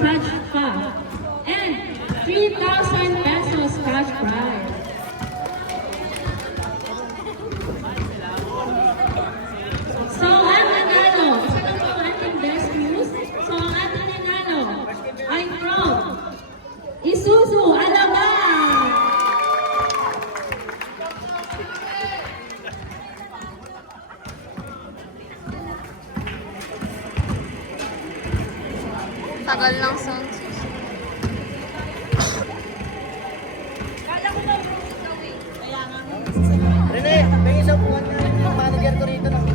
massage spa, and 3,000 pesos cash prize. So, ang nanalo, isa lang po ang ating best news. So, ang ating nanalo ay from Isuzu Alabang. Tagal lang sound. Rene, may isang buwan na yung manager ko rito ng